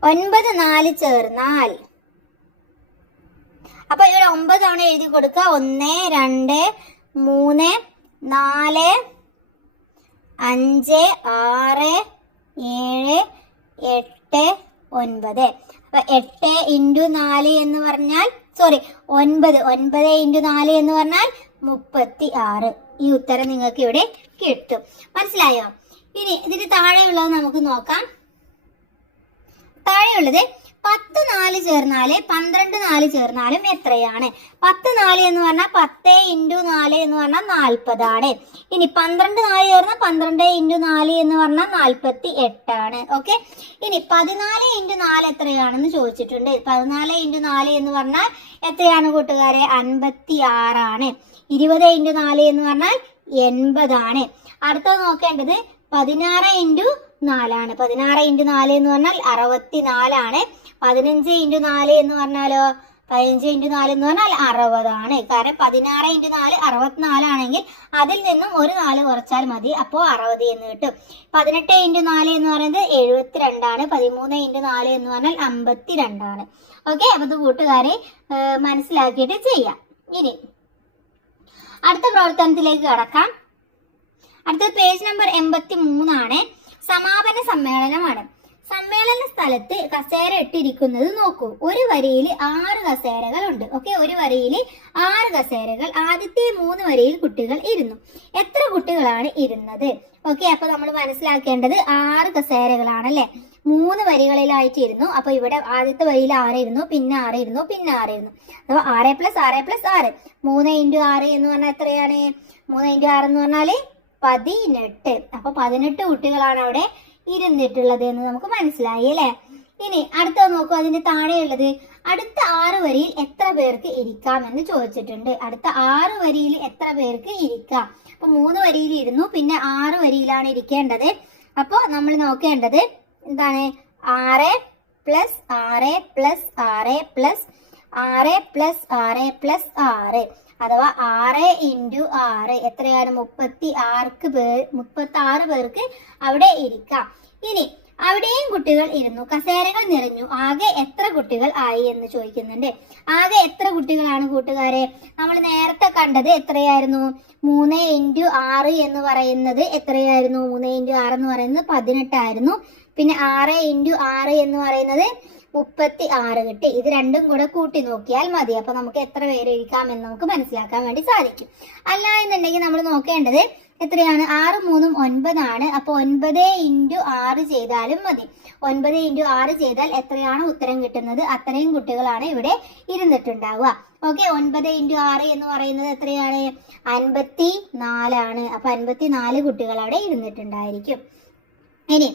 ഒൻപത് നാല് ചേർന്നാൽ. അപ്പൊ ഇവിടെ ഒമ്പത് തവണ എഴുതി കൊടുക്കുക. ഒന്ന് രണ്ട് മൂന്ന് നാല് അഞ്ച് ആറ് ഏഴ് എട്ട് ഒൻപത്. അപ്പൊ എട്ട് ഇന്റു നാല് എന്ന് പറഞ്ഞാൽ സോറി ഒൻപത്. ഒൻപത് ഇന്റു നാല് എന്ന് പറഞ്ഞാൽ മുപ്പത്തി ആറ് ഈ ഉത്തരം നിങ്ങൾക്ക് ഇവിടെ കിട്ടും. മനസ്സിലായോ? ഇനി ഇതിന് താഴെയുള്ളത് നമുക്ക് നോക്കാം. താഴെയുള്ളത് പത്ത് നാല് ചേർന്നാൽ പന്ത്രണ്ട് നാല് ചേർന്നാലും എത്രയാണ്? പത്ത് നാല് എന്ന് പറഞ്ഞാൽ പത്ത് ഇന്റു നാല് എന്ന് പറഞ്ഞാൽ നാൽപ്പതാണ്. ഇനി പന്ത്രണ്ട് നാല് ചേർന്നാൽ പന്ത്രണ്ട് ഇന്റു നാല് എന്ന് പറഞ്ഞാൽ നാൽപ്പത്തി എട്ടാണ്. ഓക്കെ? ഇനി പതിനാല് ഇന്റു നാല് എത്രയാണെന്ന് ചോദിച്ചിട്ടുണ്ട്. പതിനാല് ഇന്റു നാല് എന്ന് പറഞ്ഞാൽ എത്രയാണ് കൂട്ടുകാരെ? അൻപത്തി ആറാണ് ഇരുപത് ഇന്റു നാല് എന്ന് പറഞ്ഞാൽ എൺപതാണ്. അടുത്തത് നോക്കേണ്ടത് പതിനാറ് ഇന്റു നാലാണ്. പതിനാറ് ഇന്റു നാല് എന്ന് പറഞ്ഞാൽ അറുപത്തി നാലാണ് പതിനഞ്ച് ഇന്റു നാല് എന്ന് പറഞ്ഞാലോ? പതിനഞ്ച് ഇന്റു നാല് എന്ന് പറഞ്ഞാൽ അറുപതാണ്. കാരണം പതിനാറ് ഇന്റു നാല് അറുപത്തിനാലാണെങ്കിൽ അതിൽ നിന്നും ഒരു നാല് കുറച്ചാൽ മതി. അപ്പോൾ അറുപത് എന്ന് കിട്ടും. പതിനെട്ട് ഇന്റു നാല് എന്ന് പറയുന്നത് എഴുപത്തിരണ്ടാണ്. പതിമൂന്ന് ഇന്റു നാല് എന്ന് പറഞ്ഞാൽ അമ്പത്തി രണ്ടാണ് ഓക്കെ? അപ്പോൾ ഇത് കൂട്ടുകാരെ മനസ്സിലാക്കിയിട്ട് ചെയ്യാം. ഇനി അടുത്ത പ്രവർത്തനത്തിലേക്ക് കടക്കാം. അടുത്ത പേജ് നമ്പർ എൺപത്തി മൂന്നാണ് സമാപന സമ്മേളനമാണ്. സമ്മേളന സ്ഥലത്ത് കസേര ഇട്ടിരിക്കുന്നത് നോക്കൂ. ഒരു വരിയിൽ ആറ് കസേരകൾ ഉണ്ട് ഓക്കെ ഒരു വരിയിൽ ആറ് കസേരകൾ. ആദ്യത്തെ മൂന്ന് വരിയിൽ കുട്ടികൾ ഇരുന്നു. എത്ര കുട്ടികളാണ് ഇരുന്നത്? ഓക്കെ അപ്പൊ നമ്മൾ മനസ്സിലാക്കേണ്ടത് ആറ് കസേരകളാണ് അല്ലെ മൂന്ന് വരികളിലായിട്ട് ഇരുന്നു. അപ്പൊ ഇവിടെ ആദ്യത്തെ വരിയിൽ ആറ് ഇരുന്നു. പിന്നെ ആറ് ഇരുന്നു. പിന്നെ ആറ് ഇരുന്നു. അപ്പൊ ആറ് പ്ലസ് ആറ് പ്ലസ് ആറ്. മൂന്ന് ഇന്റു ആറ് എന്ന് പറഞ്ഞാൽ എത്രയാണ്? മൂന്ന് ഇന്റു ആറ് എന്ന് പറഞ്ഞാൽ പതിനെട്ട്. അപ്പൊ പതിനെട്ട് കുട്ടികളാണ് അവിടെ ഇരുന്നിട്ടുള്ളത് എന്ന് നമുക്ക് മനസ്സിലായി അല്ലേ? ഇനി അടുത്ത നോക്കൂ അതിന്റെ താഴെയുള്ളത് അടുത്ത ആറ് വരിയിൽ എത്ര പേർക്ക് ഇരിക്കാം എന്ന് ചോദിച്ചിട്ടുണ്ട്. അടുത്ത ആറ് വരിയിൽ എത്ര പേർക്ക് ഇരിക്കാം? അപ്പൊ മൂന്ന് വരിയിൽ ഇരുന്നു പിന്നെ ആറ് വരിയിലാണ് ഇരിക്കേണ്ടത്. അപ്പോൾ നമ്മൾ നോക്കേണ്ടത് എന്താണ്? ആറ് പ്ലസ് ആറ് പ്ലസ് ആറ് പ്ലസ് ആറ് പ്ലസ് ആറ് പ്ലസ് ആറ്. അഥവാ ആറ് ഇന്റു ആറ് എത്രയാണ്? മുപ്പത്തി ആർക്ക് പേർ മുപ്പത്തി ആറ് പേർക്ക് അവിടെ ഇരിക്കാം. ഇനി അവിടെയും കുട്ടികൾ ഇരുന്നു. കസേരകൾ നിറഞ്ഞു. ആകെ എത്ര കുട്ടികൾ ആയി എന്ന് ചോദിക്കുന്നുണ്ട്. ആകെ എത്ര കുട്ടികളാണ് കൂട്ടുകാരെ? നമ്മൾ നേരത്തെ കണ്ടത് എത്രയായിരുന്നു? മൂന്ന് ഇന്റു ആറ് എന്ന് പറയുന്നത് എത്രയായിരുന്നു? മൂന്ന് ഇന്റു ആറ് എന്ന് പറയുന്നത് പതിനെട്ടായിരുന്നു. പിന്നെ ആറ് ഇന്റു ആറ് എന്ന് പറയുന്നത് മുപ്പത്തി ആറ് കിട്ടി. ഇത് രണ്ടും കൂടെ കൂട്ടി നോക്കിയാൽ മതി. അപ്പൊ നമുക്ക് എത്ര പേര് ഇരിക്കാമെന്ന് നമുക്ക് മനസ്സിലാക്കാൻ വേണ്ടി സാധിക്കും. അല്ല എന്നുണ്ടെങ്കിൽ നമ്മൾ നോക്കേണ്ടത് എത്രയാണ്? ആറ് മൂന്നും ഒൻപതാണ്. അപ്പൊ ഒൻപത് ഇന്റു ആറ് ചെയ്താലും മതി. ഒൻപത് ഇന്റു ആറ് ചെയ്താൽ എത്രയാണ് ഉത്തരം കിട്ടുന്നത്? അത്രയും കുട്ടികളാണ് ഇവിടെ ഇരുന്നിട്ടുണ്ടാവുക. ഓക്കെ ഒൻപത് ഇന്റു ആറ് എന്ന് പറയുന്നത് എത്രയാണ്? അൻപത്തി നാലാണ് അപ്പൊ അൻപത്തി നാല് കുട്ടികൾ അവിടെ ഇരുന്നിട്ടുണ്ടായിരിക്കും. ഇനി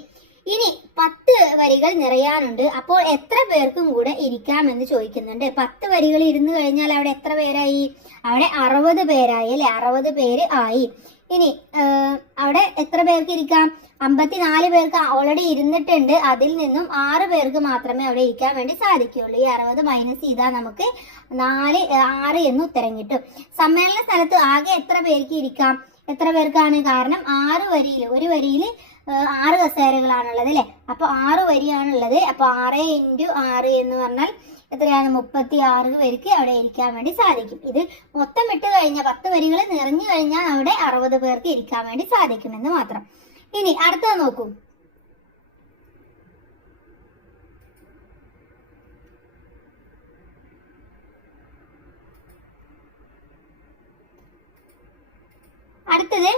ഇനി പത്ത് വരികൾ നിറയാനുണ്ട്. അപ്പോൾ എത്ര പേർക്കും കൂടെ ഇരിക്കാമെന്ന് ചോദിക്കുന്നുണ്ട്. പത്ത് വരികൾ ഇരുന്ന് കഴിഞ്ഞാൽ അവിടെ എത്ര പേരായി? അവിടെ അറുപത് പേരായി അല്ലെ? അറുപത് പേര് ആയി. ഇനി അവിടെ എത്ര പേർക്ക് ഇരിക്കാം? അമ്പത്തിനാല് പേർക്ക് ഓൾറെഡി ഇരുന്നിട്ടുണ്ട്. അതിൽ നിന്നും ആറ് പേർക്ക് മാത്രമേ അവിടെ ഇരിക്കാൻ വേണ്ടി സാധിക്കുകയുള്ളൂ. ഈ അറുപത് മൈനസ് ചെയ്താൽ നമുക്ക് നാല് ആറ് എന്ന് ഉത്തരം കിട്ടും സമ്മേളന സ്ഥലത്ത് ആകെ എത്ര പേർക്ക് ഇരിക്കാം? എത്ര പേർക്കാണ്? കാരണം ആറ് വരിയിൽ ഒരു വരിയിൽ ആറ് കസേരകളാണുള്ളത് അല്ലേ അപ്പോൾ ആറ് വരിയാണുള്ളത്. അപ്പൊ ആറ് ഇന്റു ആറ് എന്ന് പറഞ്ഞാൽ എത്രയാണ്? മുപ്പത്തി ആറ് പേർക്ക് അവിടെ ഇരിക്കാൻ വേണ്ടി സാധിക്കും. ഇത് മൊത്തം ഇട്ട് കഴിഞ്ഞാൽ പത്ത് വരികൾ നിറഞ്ഞു കഴിഞ്ഞാൽ അവിടെ അറുപത് പേർക്ക് ഇരിക്കാൻ വേണ്ടി സാധിക്കുമെന്ന് മാത്രം. ഇനി അടുത്തത് നോക്കൂ. അടുത്തത്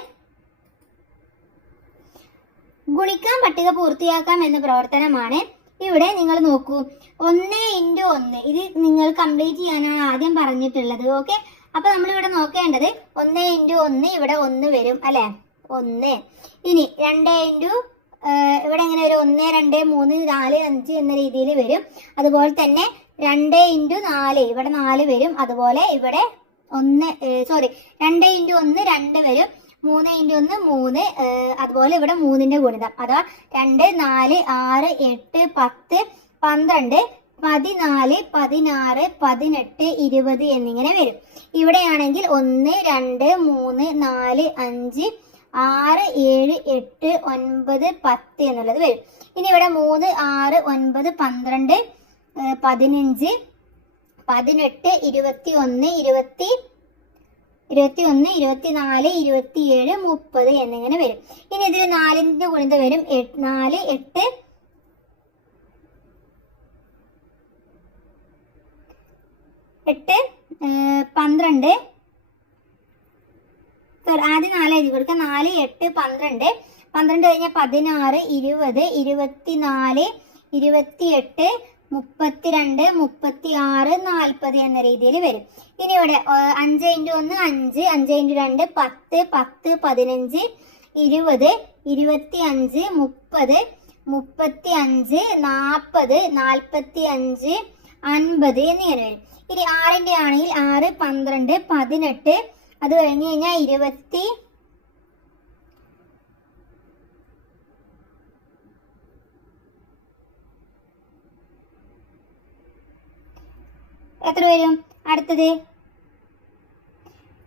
ഗുണിക്കാൻ പട്ടിക പൂർത്തിയാക്കാം എന്ന പ്രവർത്തനമാണ് ഇവിടെ നിങ്ങൾ നോക്കൂ. ഒന്ന് ഇന്റു ഒന്ന്. ഇത് നിങ്ങൾ കംപ്ലീറ്റ് ചെയ്യാനാണ് ആദ്യം പറഞ്ഞിട്ടുള്ളത് ഓക്കെ? അപ്പൊ നമ്മൾ ഇവിടെ നോക്കേണ്ടത് ഒന്ന് ഇന്റു ഒന്ന് ഇവിടെ ഒന്ന് വരും അല്ലെ? ഒന്ന്. ഇനി രണ്ട് ഇന്റു ഇവിടെ എങ്ങനെ ഒരു ഒന്ന് രണ്ട് മൂന്ന് നാല് അഞ്ച് എന്ന രീതിയിൽ വരും. അതുപോലെ തന്നെ രണ്ട് ഇന്റു നാല് ഇവിടെ നാല് വരും. അതുപോലെ ഇവിടെ ഒന്ന് സോറി രണ്ട് ഇന്റു ഒന്ന് രണ്ട് വരും. മൂന്ന് ഇന്റു ഒന്ന് മൂന്ന് അതുപോലെ ഇവിടെ മൂന്നിന്റെ ഗുണിതം. അഥവാ രണ്ട് നാല് ആറ് എട്ട് പത്ത് പന്ത്രണ്ട് പതിനാല് പതിനാറ് പതിനെട്ട് ഇരുപത് എന്നിങ്ങനെ വരും. ഇവിടെയാണെങ്കിൽ ഒന്ന് രണ്ട് മൂന്ന് നാല് അഞ്ച് ആറ് ഏഴ് എട്ട് ഒൻപത് പത്ത് എന്നുള്ളത് വരും. ഇനി ഇവിടെ മൂന്ന് ആറ് ഒൻപത് പന്ത്രണ്ട് പതിനഞ്ച് പതിനെട്ട് ഇരുപത്തി ഒന്ന് ഇരുപത്തി ഇരുപത്തി ഒന്ന് ഇരുപത്തി നാല് ഇരുപത്തി ഏഴ് മുപ്പത് എന്നിങ്ങനെ വരും. ഇനി ഇതിൽ നാലിന്റെ ഗുണിത വരും. നാല് എട്ട് എട്ട് പന്ത്രണ്ട്. ആദ്യം നാല് എഴുതി കൊടുക്കാം നാല് എട്ട് പന്ത്രണ്ട്. പന്ത്രണ്ട് കഴിഞ്ഞാൽ പതിനാറ് ഇരുപത് ഇരുപത്തിനാല് ഇരുപത്തിയെട്ട് മുപ്പത്തിരണ്ട് മുപ്പത്തി ആറ് നാൽപ്പത് എന്ന രീതിയിൽ വരും. ഇനി ഇവിടെ അഞ്ച് ഇന്റു ഒന്ന് അഞ്ച് അഞ്ച് ഇന്റു രണ്ട് പത്ത് പത്ത് പതിനഞ്ച് ഇരുപത് ഇരുപത്തി അഞ്ച് മുപ്പത് മുപ്പത്തി അഞ്ച് നാൽപ്പത് നാൽപ്പത്തി അഞ്ച് അൻപത് എന്നിങ്ങനെ വരും. ഇനി ആറിന്റെ ആണെങ്കിൽ ആറ് പന്ത്രണ്ട് പതിനെട്ട് അത് കഴിഞ്ഞ് കഴിഞ്ഞാൽ ഇരുപത്തി എത്ര വരും? അടുത്തത്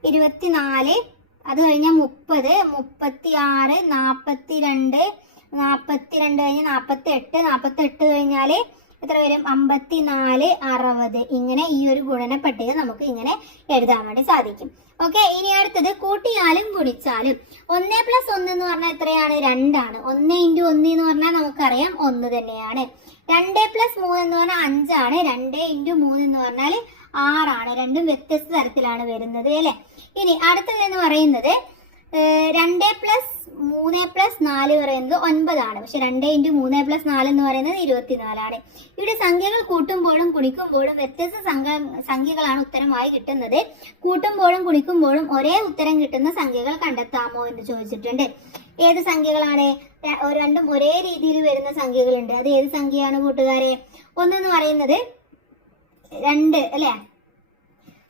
ഇരുപത്തിനാല്. അത് കഴിഞ്ഞാൽ മുപ്പത്. മുപ്പത്തി ആറ് നാൽപ്പത്തി രണ്ട് നാൽപ്പത്തി രണ്ട് കഴിഞ്ഞ് നാൽപ്പത്തി എട്ട് നാൽപ്പത്തി എട്ട് കഴിഞ്ഞാൽ എത്ര വരും? അമ്പത്തി നാല് അറുപത്. ഇങ്ങനെ ഈ ഒരു ഗുണന പട്ടിക നമുക്ക് ഇങ്ങനെ എഴുതാൻ വേണ്ടി സാധിക്കും. ഓക്കെ ഇനി അടുത്തത് കൂട്ടിയാലും ഗുണിച്ചാലും. ഒന്ന് പ്ലസ് ഒന്ന് എന്ന് പറഞ്ഞാൽ എത്രയാണ്? രണ്ടാണ്. ഒന്ന് ഇന്റു ഒന്ന് എന്ന് പറഞ്ഞാൽ നമുക്കറിയാം ഒന്ന് തന്നെയാണ്. രണ്ട് പ്ലസ് മൂന്ന് എന്ന് പറഞ്ഞാൽ അഞ്ചാണ്. രണ്ട് ഇന്റു മൂന്ന് എന്ന് പറഞ്ഞാൽ ആറാണ്. രണ്ടും വ്യത്യസ്ത തരത്തിലാണ് വരുന്നത് അല്ലേ? ഇനി അടുത്തത് എന്ന് പറയുന്നത് രണ്ട് പ്ലസ് മൂന്ന് പ്ലസ് നാല് പറയുന്നത് ഒൻപതാണ്. പക്ഷെ രണ്ട് ഇന്റു മൂന്ന് പ്ലസ് നാല് എന്ന് പറയുന്നത് ഇരുപത്തിനാലാണ്. ഇവിടെ സംഖ്യകൾ കൂട്ടുമ്പോഴും കുണിക്കുമ്പോഴും വ്യത്യസ്ത സംഖ്യ സംഖ്യകളാണ് ഉത്തരമായി കിട്ടുന്നത്. കൂട്ടുമ്പോഴും കുണിക്കുമ്പോഴും ഒരേ ഉത്തരം കിട്ടുന്ന സംഖ്യകൾ കണ്ടെത്താമോ എന്ന് ചോദിച്ചിട്ടുണ്ട്. ഏത് സംഖ്യകളാണ്? രണ്ടും ഒരേ രീതിയിൽ വരുന്ന സംഖ്യകളുണ്ട്. അത് ഏത് സംഖ്യയാണ് കൂട്ടുകാരെ? ഒന്നെന്ന് പറയുന്നത് രണ്ട് അല്ലേ?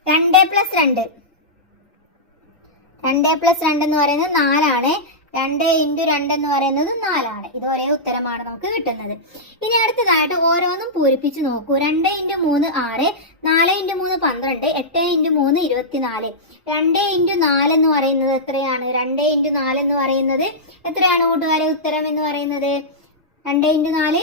രണ്ട് പ്ലസ് രണ്ട്. രണ്ട് പ്ലസ് രണ്ട് എന്ന് പറയുന്നത് നാലാണ്. രണ്ട് ഇന്റു രണ്ട് എന്ന് പറയുന്നത് നാലാണ്. ഇത് ഒരേ ഉത്തരമാണ് നമുക്ക് കിട്ടുന്നത്. ഇനി അടുത്തതായിട്ട് ഓരോന്നും പൂരിപ്പിച്ച് നോക്കൂ. രണ്ട് ഇന്റു മൂന്ന് ആറ് നാല് ഇന്റു മൂന്ന് പന്ത്രണ്ട് എട്ട് ഇന്റു മൂന്ന് ഇരുപത്തിനാല്. രണ്ട് ഇന്റു നാല് എന്ന് പറയുന്നത് എത്രയാണ്? രണ്ട് ഇന്റു നാല് എന്ന് പറയുന്നത് എത്രയാണ് കൂട്ടുകാരെ ഉത്തരം എന്ന് പറയുന്നത്? രണ്ട് ഇന്റു നാല്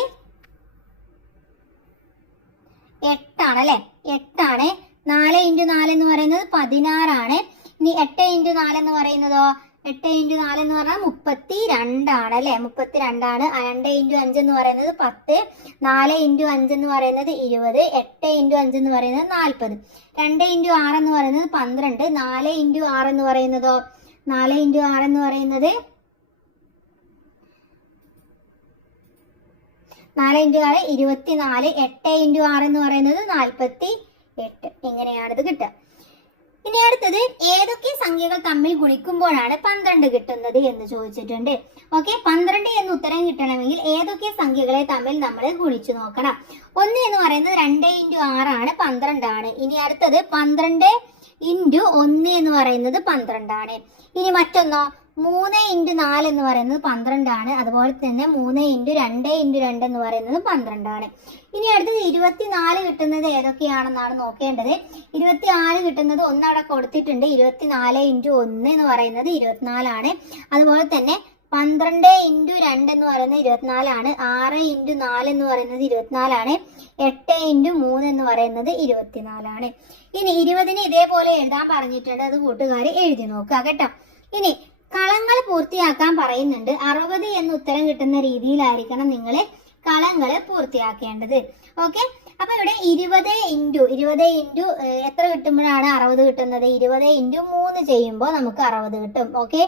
എട്ടാണ് അല്ലെ? എട്ടാണ്. നാല് ഇന്റു നാല് എന്ന് പറയുന്നത് പതിനാറാണ്. ഇനി എട്ട് ഇന്റു നാല് എന്ന് പറയുന്നതോ? എട്ട് ഇന്റു നാല് എന്ന് പറഞ്ഞാൽ മുപ്പത്തി രണ്ടാണ് അല്ലെ? മുപ്പത്തി രണ്ടാണ് രണ്ട് ഇന്റു അഞ്ച് എന്ന് പറയുന്നത് പത്ത്. നാല് ഇന്റു അഞ്ച് എന്ന് പറയുന്നത് ഇരുപത്. എട്ട് ഇന്റു അഞ്ച് എന്ന് പറയുന്നത് നാൽപ്പത് രണ്ട് ഇന്റു ആറ് എന്ന് പറയുന്നത് പന്ത്രണ്ട്. നാല് ഇന്റു ആറ് എന്ന് പറയുന്നതോ? നാല് ഇന്റു ആറ് എന്ന് പറയുന്നത് നാല് ഇന്റു ആറ് ഇരുപത്തി നാല് എട്ട് ഇന്റു ആറ് എന്ന് പറയുന്നത് നാൽപ്പത്തി എട്ട് ഇങ്ങനെയാണിത് കിട്ടുക. ഇനി അടുത്തത് ഏതൊക്കെ സംഖ്യകൾ തമ്മിൽ ഗുണിക്കുമ്പോഴാണ് പന്ത്രണ്ട് കിട്ടുന്നത് എന്ന് ചോദിച്ചിട്ടുണ്ട്. ഓക്കെ പന്ത്രണ്ട് എന്ന് ഉത്തരം കിട്ടണമെങ്കിൽ ഏതൊക്കെ സംഖ്യകളെ തമ്മിൽ നമ്മൾ ഗുണിച്ചു നോക്കണം? ഒന്ന് എന്ന് പറയുന്നത് രണ്ട് ഇന്റു ആറാണ് പന്ത്രണ്ടാണ്. ഇനി അടുത്തത് പന്ത്രണ്ട് ഇന്റു ഒന്ന് എന്ന് പറയുന്നത് പന്ത്രണ്ടാണ്. ഇനി മറ്റൊന്നോ? മൂന്ന് ഇന്റു നാല് എന്ന് പറയുന്നത് പന്ത്രണ്ടാണ്. അതുപോലെ തന്നെ മൂന്ന് ഇന്റു രണ്ട് ഇന്റു രണ്ട് എന്ന് പറയുന്നത് പന്ത്രണ്ടാണ്. ഇനി അടുത്തത് ഇരുപത്തിനാല് കിട്ടുന്നത് ഏതൊക്കെയാണെന്നാണ് നോക്കേണ്ടത്. ഇരുപത്തി ആറ് കിട്ടുന്നത് ഒന്നവിടെ കൊടുത്തിട്ടുണ്ട്. ഇരുപത്തിനാല് ഇന്റു ഒന്ന് എന്ന് പറയുന്നത് ഇരുപത്തിനാലാണ്. അതുപോലെ തന്നെ പന്ത്രണ്ട് ഇന്റു രണ്ട് എന്ന് പറയുന്നത് ഇരുപത്തിനാലാണ്. ആറ് ഇന്റു നാല് എന്ന് പറയുന്നത് ഇരുപത്തിനാലാണ്. എട്ട് ഇന്റു മൂന്ന് എന്ന് പറയുന്നത് ഇരുപത്തിനാലാണ്. ഇനി ഇരുപതിന് ഇതേപോലെ എഴുതാൻ പറഞ്ഞിട്ടുണ്ട്. അത് കൂട്ടുകാർ എഴുതി നോക്കുക കേട്ടോ. ഇനി കളങ്ങൾ പൂർത്തിയാക്കാൻ പറയുന്നുണ്ട്. അറുപത് എന്ന് ഉത്തരം കിട്ടുന്ന രീതിയിലായിരിക്കണം നിങ്ങൾ കളങ്ങൾ പൂർത്തിയാക്കേണ്ടത്. ഓക്കെ അപ്പൊ ഇവിടെ ഇരുപത് ഇന്റു ഇരുപത് ഇന്റു എത്ര കിട്ടുമ്പോഴാണ് അറുപത് കിട്ടുന്നത്? ഇരുപത് ഇന്റു മൂന്ന് ചെയ്യുമ്പോൾ നമുക്ക് അറുപത് കിട്ടും ഓക്കെ?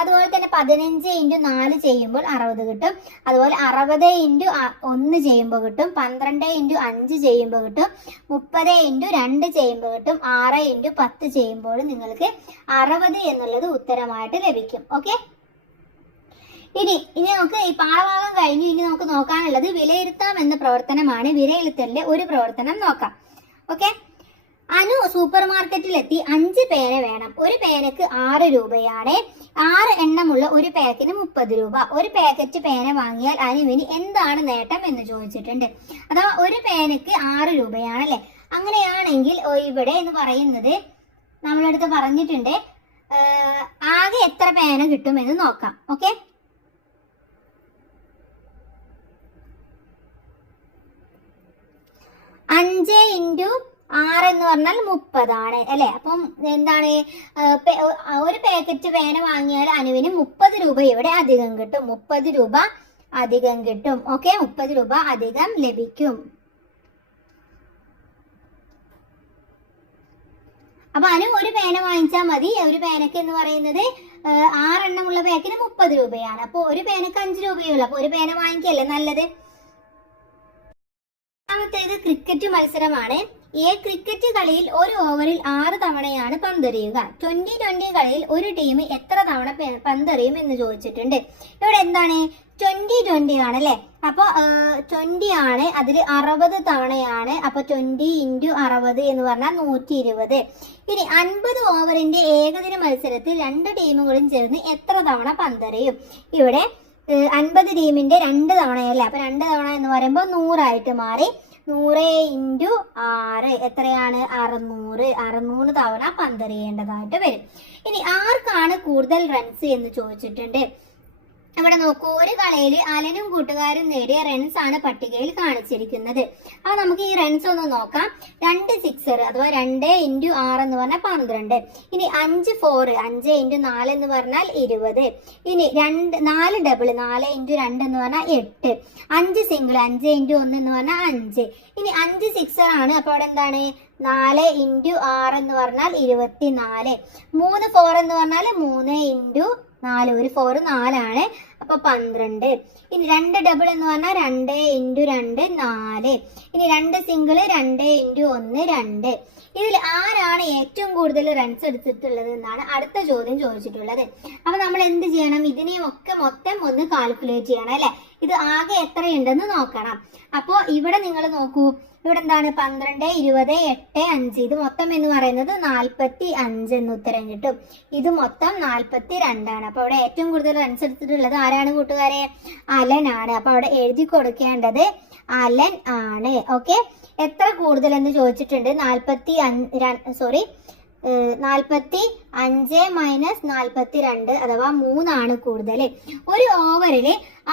അതുപോലെ തന്നെ പതിനഞ്ച് ഇന്റു നാല് ചെയ്യുമ്പോൾ അറുപത് കിട്ടും. അതുപോലെ അറുപത് ഇന്റു ഒന്ന് ചെയ്യുമ്പോൾ കിട്ടും. പന്ത്രണ്ട് ഇന്റു അഞ്ച് ചെയ്യുമ്പോൾ കിട്ടും. മുപ്പത് ഇന്റു രണ്ട് ചെയ്യുമ്പോൾ കിട്ടും. ആറ് ഇന്റു പത്ത് ചെയ്യുമ്പോൾ നിങ്ങൾക്ക് അറുപത് എന്നുള്ളത് ഉത്തരമായിട്ട് ലഭിക്കും ഓക്കെ? ഇനി ഇനി നമുക്ക് ഈ പാഠഭാഗം കഴിഞ്ഞു ഇനി നമുക്ക് നോക്കാനുള്ളത് വിലയിരുത്താം എന്ന പ്രവർത്തനമാണ് വിലയിരുത്തലിന്റെ ഒരു പ്രവർത്തനം നോക്കാം. ഓക്കെ അനു സൂപ്പർ മാർക്കറ്റിലെത്തി അഞ്ച് പേന വേണം. ഒരു പേനക്ക് ആറ് രൂപയാണ്. ആറ് എണ്ണമുള്ള ഒരു പാക്കിന് മുപ്പത് രൂപ. ഒരു പാക്കറ്റ് പേന വാങ്ങിയാൽ അനുവിന് എന്താണ് നേട്ടം എന്ന് ചോദിച്ചിട്ടുണ്ട്. അഥവാ ഒരു പേനക്ക് ആറ് രൂപയാണല്ലേ? അങ്ങനെയാണെങ്കിൽ ഇവിടെ എന്ന് പറയുന്നത് നമ്മളടുത്ത് പറഞ്ഞിട്ടുണ്ട്. ആകെ എത്ര പേന കിട്ടുമെന്ന് നോക്കാം. ഓക്കെ അഞ്ച് ഇന്റു ആറ് എന്ന് പറഞ്ഞാൽ മുപ്പതാണ് അല്ലെ? അപ്പം എന്താണ് ഒരു പാക്കറ്റ് പേന വാങ്ങിയാൽ അനുവിന് മുപ്പത് രൂപ ഇവിടെ അധികം കിട്ടും. മുപ്പത് രൂപ അധികം കിട്ടും. ഓക്കെ? മുപ്പത് രൂപ അധികം ലഭിക്കും. അപ്പൊ അനു ഒരു പേന വാങ്ങിച്ചാൽ മതി. ഒരു പേനക്ക് എന്ന് പറയുന്നത് ആറെണ്ണമുള്ള പേക്കിന് മുപ്പത് രൂപയാണ്. അപ്പൊ ഒരു പേനക്ക് അഞ്ച് രൂപയുള്ളൂ അപ്പൊ ഒരു പേന വാങ്ങിക്കല്ലേ നല്ലത്? ക്രിക്കറ്റ് മത്സരമാണ്. എ ക്രിക്കറ്റ് കളിയിൽ ഒരു ഓവറിൽ ആറ് തവണയാണ് പന്തെറിയുക. ട്വന്റി ട്വന്റി കളിയിൽ ഒരു ടീം എത്ര തവണ പന്തെറിയും എന്ന് ചോദിച്ചിട്ടുണ്ട്. ഇവിടെ എന്താണ്? ട്വന്റി ട്വന്റി ആണ് അല്ലെ? ട്വന്റി ആണ്. അതിൽ അറുപത് തവണയാണ്. അപ്പൊ ട്വന്റി ഇന്റു അറുപത് എന്ന് പറഞ്ഞാൽ നൂറ്റി ഇരുപത് ഇനി അൻപത് ഓവറിന്റെ ഏകദിന മത്സരത്തിൽ രണ്ട് ടീമുകളും ചേർന്ന് എത്ര തവണ പന്തെറിയും? ഇവിടെ അൻപത് ടീമിന്റെ രണ്ട് തവണയല്ലേ? അപ്പൊ രണ്ട് തവണ എന്ന് പറയുമ്പോൾ നൂറായിട്ട് മാറി നൂറ് ഇന്റു ആറ്. എത്രയാണ്? അറുന്നൂറ്. അറുന്നൂറ് തവണ പന്തെറിയേണ്ടതായിട്ട് വരും. ഇനി ആർക്കാണ് കൂടുതൽ റൺസ് എന്ന് ചോദിച്ചിട്ടുണ്ട്? ഇവിടെ നോക്കൂ ഒരു കളിയിൽ അലനും കൂട്ടുകാരും നേടിയ റൺസ് ആണ് പട്ടികയിൽ കാണിച്ചിരിക്കുന്നത്. അപ്പൊ നമുക്ക് ഈ റൺസ് ഒന്ന് നോക്കാം. രണ്ട് സിക്സർ അഥവാ രണ്ട് ഇന്റു ആറ് എന്ന് പറഞ്ഞാൽ പന്ത്രണ്ട്. ഇനി അഞ്ച് ഫോർ അഞ്ച് ഇന്റു നാല് എന്ന് പറഞ്ഞാൽ ഇരുപത്. ഇനി രണ്ട് നാല് ഡബിൾ നാല് ഇന്റു രണ്ട് എന്ന് പറഞ്ഞാൽ എട്ട്. അഞ്ച് സിംഗിൾ അഞ്ച് ഇന്റു ഒന്ന് എന്ന് പറഞ്ഞാൽ അഞ്ച്. ഇനി അഞ്ച് സിക്സർ ആണ് അപ്പൊ അവിടെ എന്താണ്? നാല് ഇന്റു ആറ് എന്ന് പറഞ്ഞാൽ ഇരുപത്തി നാല് മൂന്ന് ഫോർ എന്ന് പറഞ്ഞാൽ മൂന്ന് ഇന്റു നാല് ഒരു ഫോർ നാലാണ്. അപ്പൊ പന്ത്രണ്ട്. ഇനി രണ്ട് ഡബിൾ എന്ന് പറഞ്ഞാൽ രണ്ട് ഇന്റു രണ്ട് നാല്. ഇനി രണ്ട് സിംഗിൾ രണ്ട് ഇന്റു ഒന്ന് രണ്ട്. ഇതിൽ ആരാണ് ഏറ്റവും കൂടുതൽ റൺസ് എടുത്തിട്ടുള്ളത് എന്നാണ് അടുത്ത ചോദ്യം ചോദിച്ചിട്ടുള്ളത്. അപ്പൊ നമ്മൾ എന്ത് ചെയ്യണം? ഇതിനെയും ഒക്കെ മൊത്തം ഒന്ന് കാൽക്കുലേറ്റ് ചെയ്യണം അല്ലെ? ഇത് ആകെ എത്രയുണ്ടെന്ന് നോക്കണം. അപ്പോൾ ഇവിടെ നിങ്ങൾ നോക്കൂ. ഇവിടെ എന്താണ്? പന്ത്രണ്ട് ഇരുപത് എട്ട് അഞ്ച്. ഇത് മൊത്തം എന്ന് പറയുന്നത് നാൽപ്പത്തി അഞ്ച് എന്ന് ഉത്തരം കിട്ടും. ഇത് മൊത്തം നാൽപ്പത്തി രണ്ടാണ് അപ്പൊ അവിടെ ഏറ്റവും കൂടുതൽ റൺസ് എടുത്തിട്ടുള്ളത് ആരാണ് കൂട്ടുകാരെ? അലൻ ആണ്. അപ്പൊ അവിടെ എഴുതി കൊടുക്കേണ്ടത് അലൻ ആണ്. ഓക്കെ എത്ര കൂടുതൽ എന്ന് ചോദിച്ചിട്ടുണ്ട് നാൽപ്പത്തി സോറി നാൽപ്പത്തി അഞ്ച് മൈനസ് നാൽപ്പത്തി രണ്ട് അഥവാ മൂന്നാണ് കൂടുതൽ ഒരു ഓവറിൽ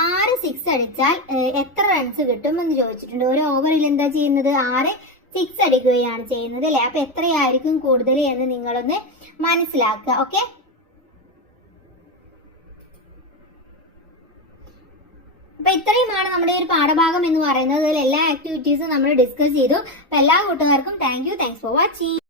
ആറ് സിക്സ് അടിച്ചാൽ എത്ര റൺസ് കിട്ടും എന്ന് ചോദിച്ചിട്ടുണ്ട്. ഒരു ഓവറിൽ എന്താ ചെയ്യുന്നത്? ആറ് സിക്സ് അടിക്കുകയാണ് ചെയ്യുന്നത് അല്ലേ? അപ്പൊ എത്രയായിരിക്കും കൂടുതൽ എന്ന് നിങ്ങളൊന്ന് മനസ്സിലാക്കുക. ഓക്കെ അപ്പൊ ഇത്രയുമാണ് നമ്മുടെ ഒരു പാഠഭാഗം എന്ന് പറയുന്നത്. എല്ലാ ആക്ടിവിറ്റീസും നമ്മൾ ഡിസ്കസ് ചെയ്തു. അപ്പൊ എല്ലാ കൂട്ടുകാർക്കും thank you thanks for watching